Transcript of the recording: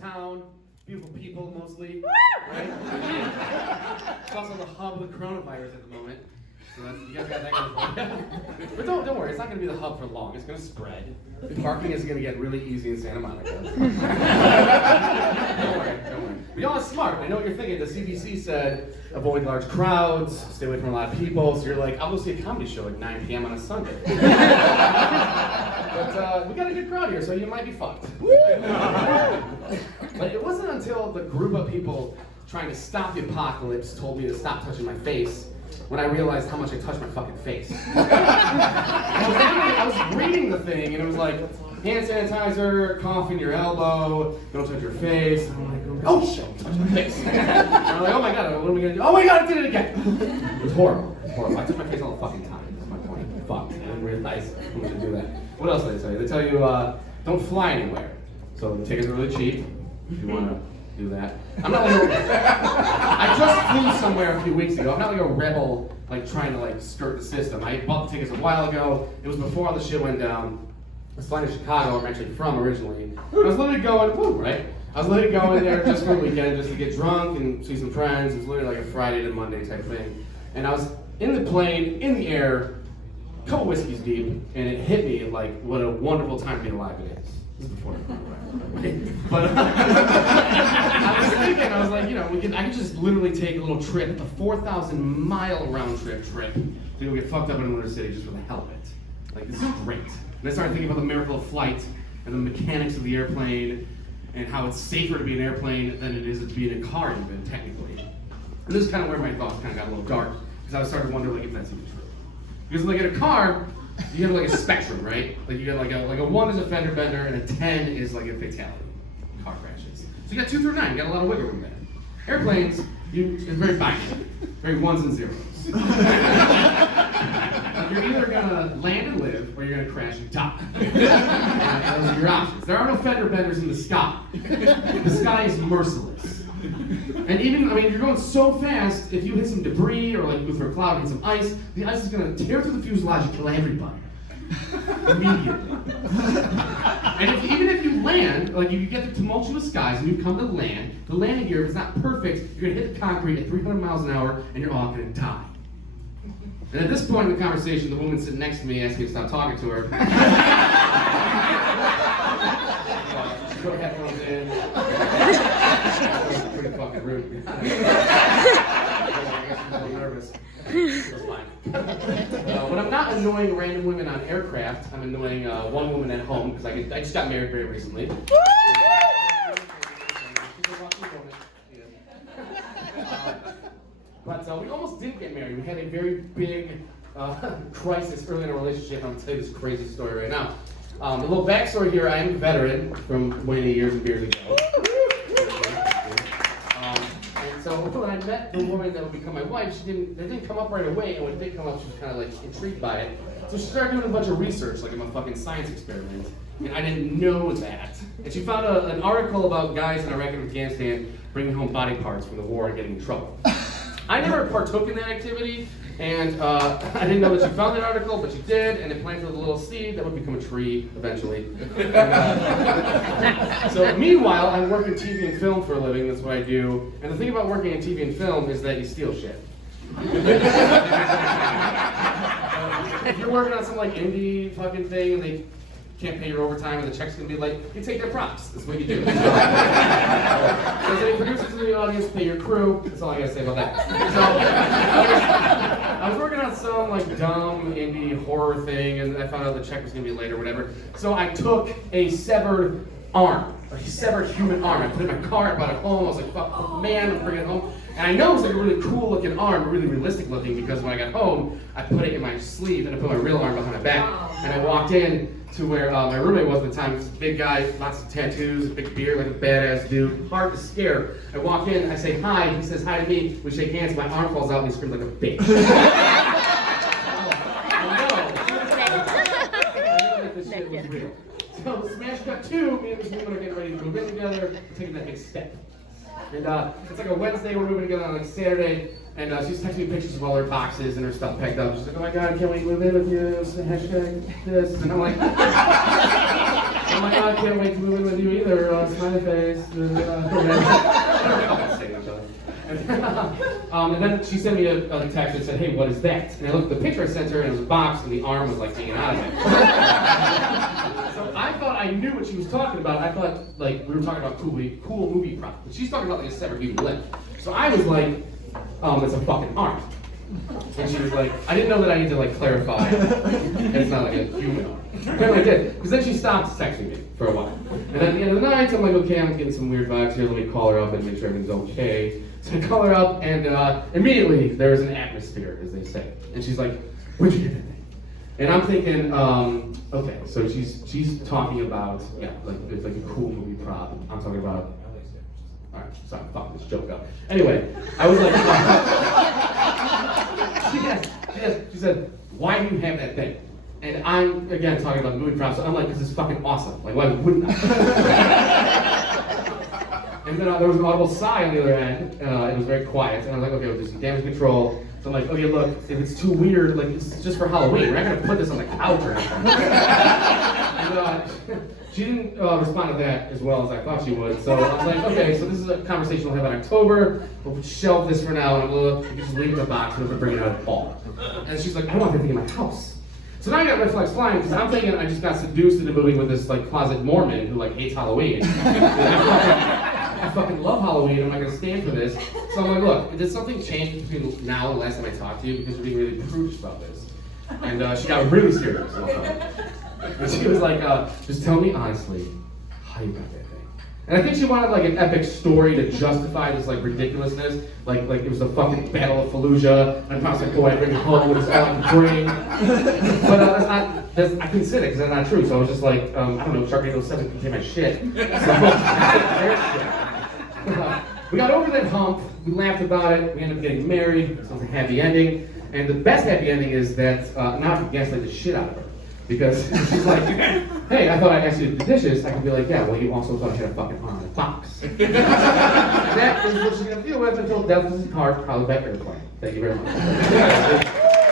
town, beautiful people mostly, right? It's also the hub of the coronavirus at the moment. So you guys got that going for you. But don't worry, it's not going to be the hub for long. It's going to spread. Parking is going to get really easy in Santa Monica. Don't worry. But y'all are smart. I know what you're thinking. The CDC said avoid large crowds, stay away from a lot of people. So you're like, I'll go see a comedy show at 9 p.m. on a Sunday. But we got a good crowd here, so you might be fucked. But it wasn't until the group of people trying to stop the apocalypse told me to stop touching my face when I realized how much I touched my fucking face. I was reading the thing, and it was like, hand sanitizer, cough in your elbow, don't touch your face. And I'm like, oh shit, touch my face. And I'm like, oh my god, what am I gonna do? Oh my god, I did it again. It was horrible. I touch my face all the fucking time. That's my point. Fuck. I didn't realize I'm gonna do that. What else did they tell you? They tell you, don't fly anywhere. So the tickets are really cheap if you wanna do that. I'm not like I just flew somewhere a few weeks ago. I'm not like a rebel, like trying to like skirt the system. I bought the tickets a while ago. It was before all the shit went down. I was flying to Chicago, where I'm actually from originally. I was literally going, woo, right? I was literally going there just for a weekend, just to get drunk and see some friends. It was literally like a Friday to Monday type thing. And I was in the plane, in the air, a couple whiskeys deep, and it hit me like what a wonderful time to be alive it is. This is before the coronavirus. But I was thinking, I was like, you know, I could just literally take a little trip, a 4,000-mile round trip to go get fucked up in another city just for the hell of it. Like, this is great. And I started thinking about the miracle of flight and the mechanics of the airplane and how it's safer to be an airplane than it is to be in a car even, technically. And this is kind of where my thoughts kind of got a little dark, because I started to wonder like if that's even true. Because like in a car, you have like a spectrum, right? Like you got like a 1 is a fender bender and a 10 is like a fatality. Car crashes. So you got 2 through 9, you got a lot of wiggle room there. Airplanes, it's very binary, very ones and zeros. You're either gonna land and live, or you're gonna crash and die. Those are your options. There are no fender benders in the sky. The sky is merciless. And even, I mean, you're going so fast, if you hit some debris or like go through a cloud, hit some ice, the ice is gonna tear through the fuselage and kill everybody. Immediately. And even if you land, like you get the tumultuous skies and you come to land, the landing gear, if it's not perfect, you're gonna hit the concrete at 300 miles an hour and you're all gonna die. And at this point in the conversation, the woman sitting next to me asked me to stop talking to her. She put her headphones in. That was pretty fucking rude. I guess she's a little nervous. It was fine. When I'm not annoying random women on aircraft, I'm annoying one woman at home, because I just got married very recently. But we almost didn't get married. We had a very big crisis early in our relationship. I'm going to tell you this crazy story right now. A little backstory here. I am a veteran from many years and years ago. And so when I met the woman that would become my wife, it didn't come up right away. And when it did come up, she was kind of like intrigued by it. So she started doing a bunch of research, like I'm a fucking science experiment. And I didn't know that. And she found an article about guys in Iraq and Afghanistan bringing home body parts from the war and getting in trouble. I never partook in that activity, and I didn't know that she found that article, but she did, and it planted a little seed that would become a tree eventually. So meanwhile, I work in TV and film for a living. That's what I do. And the thing about working in TV and film is that you steal shit. If you're working on some like indie fucking thing and they can't pay your overtime and the check's gonna be late, you take their props. That's what you do. So if any producers in the audience, pay your crew. That's all I gotta say about that. So I was working on some like dumb indie horror thing, and I found out the check was gonna be late or whatever. So I took a severed arm, a severed human arm. I put it in my car, I brought it home. I was like, fuck, man, I'm bringing it home. And I know it was like a really cool looking arm, really realistic looking, because when I got home, I put it in my sleeve and I put my real arm behind my back. And I walked in to where my roommate was at the time. He was a big guy, lots of tattoos, a big beard, like a badass dude, hard to scare. I walk in, I say hi, he says hi to me, we shake hands, my arm falls out and he screams like a bitch. I knew that this shit was real. So smash cut 2, me and this woman are getting ready to move in together, we're taking that big step. And it's like a Wednesday, we're moving together on like Saturday, and she's texting me pictures of all her boxes and her stuff packed up. She's like, oh my god, I can't wait to move in with you, hashtag this. And I'm like, I'm like, oh, I can't wait to move in with you either. Smiley face. And then she sent me a text that said, hey, what is that? And I looked at the picture I sent her, and it was a box, and the arm was like hanging out of it. So I thought I knew what she was talking about. I thought like we were talking about cool movie prop. But she's talking about like a severed human limb. So I was like, it's a fucking arm. And she was like, I didn't know that I need to like clarify. It's not like a human arm. Apparently I did. Because then she stopped texting me for a while. And then at the end of the night, I'm like, okay, I'm getting some weird vibes here. Let me call her up and make sure everything's okay. So I call her up, and immediately there's an atmosphere, as they say. And she's like, where'd you get that thing? And I'm thinking, okay, so she's talking about, yeah, like it's like a cool movie prop. I'm talking about, all right, sorry, fuck this joke up. Anyway, I was like, she said, why do you have that thing? And I'm, again, talking about movie props, so I'm like, this is fucking awesome. Like, why wouldn't I? And then there was an audible sigh on the other end. It was very quiet, and I was like, okay, we'll do some damage control. So I'm like, okay, look, if it's too weird, like, it's just for Halloween. We're not gonna put this on the couch or anything. And she didn't respond to that as well as I thought she would. So I was like, okay, so this is a conversation we'll have in October. We'll shelve this for now, and we'll just leave it in the box, and we'll bring it out in the fall. And she's like, I don't want anything in my house. So now I got red flags flying because I'm thinking I just got seduced into moving with this like closet Mormon who like hates Halloween. I fucking love Halloween. I'm not gonna stand for this. So I'm like, look, did something change between now and the last time I talked to you? Because you're being really prudish about this. And she got really serious. And she was like, just tell me honestly how you got that thing. And I think she wanted like an epic story to justify this like ridiculousness. Like it was the fucking Battle of Fallujah. And I promised my boy I'd bring it home with all I could bring. But I couldn't sit it because that's not true. So I was just like, I don't know, Sharknado 7 contained my shit. So, we got over that hump, we laughed about it, we ended up getting married, so it was a happy ending. And the best happy ending is that now I can gaslight the shit out of her. Because she's like, hey, I thought I asked you to do the dishes. I could be like, yeah, well, you also thought I had a fucking arm in a box. That is what she's gonna deal with until death does us part, probably back airplane. Thank you very much.